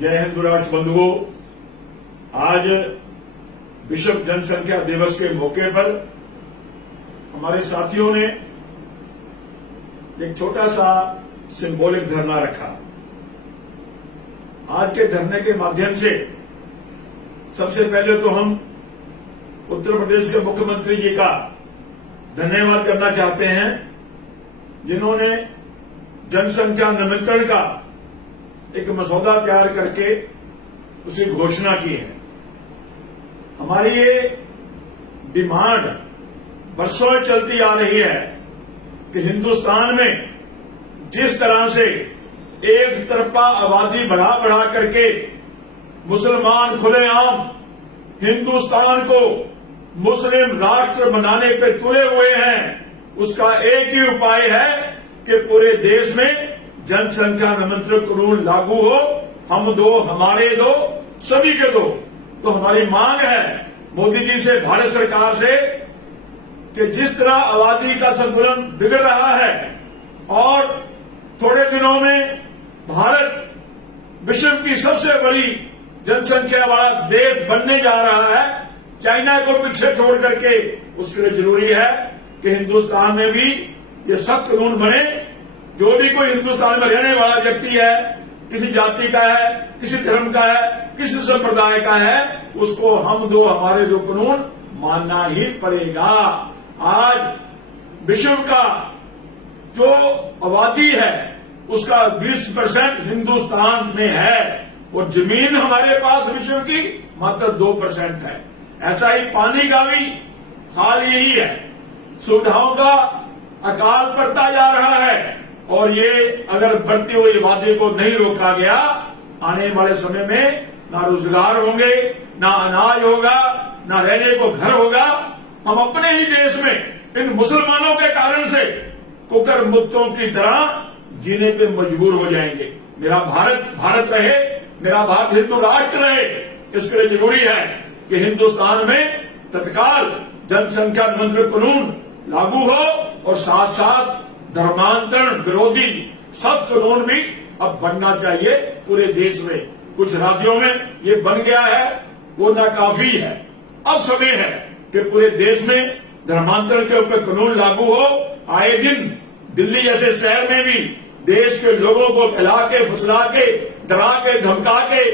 जय हिंद राष्ट्र बंधुओं, आज विश्व जनसंख्या दिवस के मौके पर हमारे साथियों ने एक छोटा सा सिंबॉलिक धरना रखा। आज के धरने के माध्यम से सबसे पहले तो हम उत्तर प्रदेश के मुख्यमंत्री जी का धन्यवाद करना चाहते हैं, जिन्होंने जनसंख्या नियंत्रण का एक मसौदा तैयार करके उसे घोषणा की है। हमारी ये डिमांड वर्षों से चलती आ रही है कि हिंदुस्तान में जिस तरह से एक तरफा आबादी बढ़ा बढ़ा करके मुसलमान खुलेआम हिंदुस्तान को मुस्लिम राष्ट्र बनाने पे तुले हुए हैं, उसका एक ही उपाय है कि पूरे देश में जनसंख्या नियंत्रण कानून लागू हो। हम दो, हमारे दो, सभी के दो। तो हमारी मांग है मोदी जी से, भारत सरकार से, कि जिस तरह आबादी का संतुलन बिगड़ रहा है और थोड़े दिनों में भारत विश्व की सबसे बड़ी जनसंख्या वाला देश बनने जा रहा है, चाइना को पीछे छोड़ करके, उसके लिए जरूरी है कि हिंदुस्तान में भी ये सख्त कानून बने। जो भी कोई हिंदुस्तान में रहने वाला व्यक्ति है, किसी जाति का है, किसी धर्म का है, किसी संप्रदाय का है, उसको हम दो हमारे दो कानून मानना ही पड़ेगा। आज विश्व का जो आबादी है उसका 20% हिंदुस्तान में है और जमीन हमारे पास विश्व की मात्र 2% है। ऐसा ही पानी का भी हाल यही है। सुविधाओं का अकाल पड़ता जा रहा है और ये अगर बढ़ती हुई आबादी को नहीं रोका गया, आने वाले समय में ना रोजगार होंगे, ना अनाज होगा, ना रहने को घर होगा। हम अपने ही देश में इन मुसलमानों के कारण से कुकर मुत्तों की तरह जीने पे मजबूर हो जाएंगे। मेरा भारत भारत रहे, मेरा भारत हिंदू राष्ट्र रहे। इसके लिए जरूरी है कि हिंदुस्तान में तत्काल जनसंख्या नियंत्रण कानून लागू हो और साथ साथ धर्मांतरण विरोधी सख्त कानून भी अब बनना चाहिए पूरे देश में। कुछ राज्यों में ये बन गया है, वो नाकाफी है। अब समय है कि पूरे देश में धर्मांतरण के ऊपर कानून लागू हो। आए दिन दिल्ली जैसे शहर में भी देश के लोगों को फैला के, फुसला के, डरा के, धमका के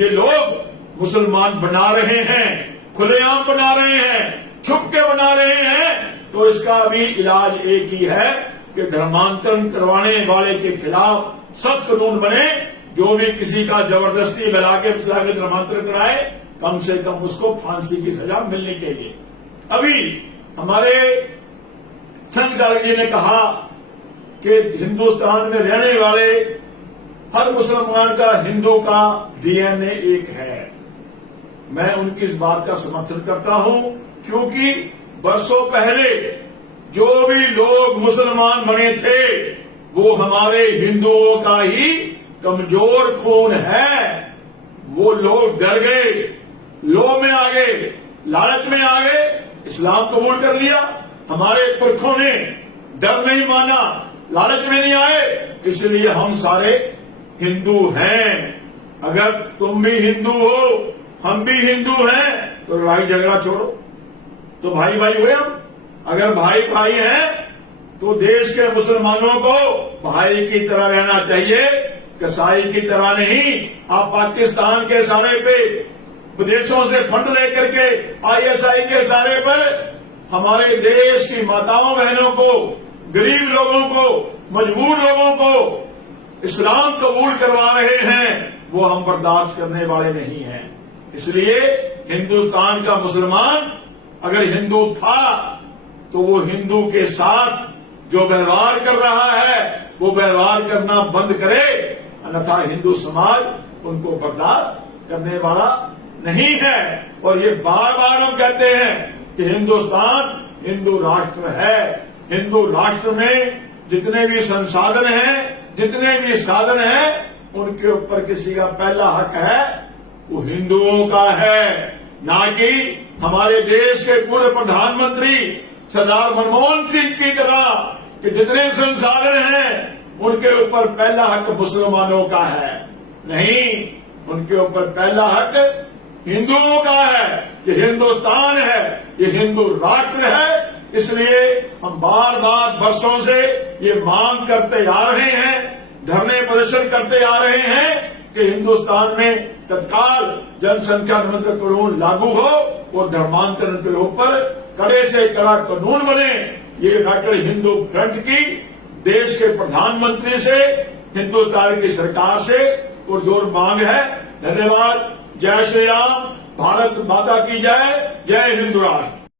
ये लोग मुसलमान बना रहे हैं, खुलेआम बना रहे हैं, छुप के बना रहे हैं। तो इसका भी इलाज एक ही है कि धर्मांतरण करवाने वाले के खिलाफ सख्त कानून बने। जो भी किसी का जबरदस्ती मिला के फुसला के धर्मांतरण कराए, कम से कम उसको फांसी की सजा मिलनी चाहिए। अभी हमारे संचालक जी ने कहा कि हिंदुस्तान में रहने वाले हर मुसलमान का, हिंदू का डीएनए एक है। मैं उनकी इस बात का समर्थन करता हूं, क्योंकि वर्षों पहले जो भी लोग मुसलमान बने थे वो हमारे हिंदुओं का ही कमजोर खून है। वो लोग डर गए, लोभ में आ गए, लालच में आ गए, इस्लाम कबूल कर लिया। हमारे पुरखों ने डर नहीं माना, लालच में नहीं आए, इसलिए हम सारे हिंदू हैं। अगर तुम भी हिंदू हो, हम भी हिंदू हैं, तो लड़ाई झगड़ा छोड़ो, तो भाई भाई हुए हम। अगर भाई भाई हैं तो देश के मुसलमानों को भाई की तरह रहना चाहिए, कसाई की तरह नहीं। आप पाकिस्तान के इशारे पे, विदेशों से फंड लेकर के, आईएसआई के इशारे पर हमारे देश की माताओं बहनों को, गरीब लोगों को, मजबूर लोगों को इस्लाम कबूल करवा रहे हैं, वो हम बर्दाश्त करने वाले नहीं हैं। इसलिए हिंदुस्तान का मुसलमान अगर हिंदू था तो वो हिंदू के साथ जो व्यवहार कर रहा है वो व्यवहार करना बंद करे, अन्यथा हिंदू समाज उनको बर्दाश्त करने वाला नहीं है। और ये बार बार हम कहते हैं कि हिंदुस्तान हिंदू राष्ट्र है। हिंदू राष्ट्र में जितने भी संसाधन हैं, जितने भी साधन हैं, उनके ऊपर किसी का पहला हक है, वो हिंदुओं का है, ना कि हमारे देश के पूर्व प्रधानमंत्री सरदार मनमोहन सिंह की तरह कि जितने संसाधन हैं उनके ऊपर पहला हक मुसलमानों का है। नहीं, उनके ऊपर पहला हक हिंदुओं का है। ये हिंदुस्तान है, ये हिंदू राष्ट्र है। इसलिए हम बार बार वर्षों से ये मांग करते आ रहे हैं, धरने प्रदर्शन करते आ रहे हैं कि हिंदुस्तान में तत्काल जनसंख्या नियंत्रण कानून लागू हो और धर्मांतरण के ऊपर कड़े से कड़ा कानून बने। ये डॉक्टर हिंदू फ्रंट की देश के प्रधानमंत्री से, हिंदुस्तान की सरकार से पुरजोर मांग है। धन्यवाद। जय श्री राम। भारत माता की जय। जय हिंद राष्ट्र।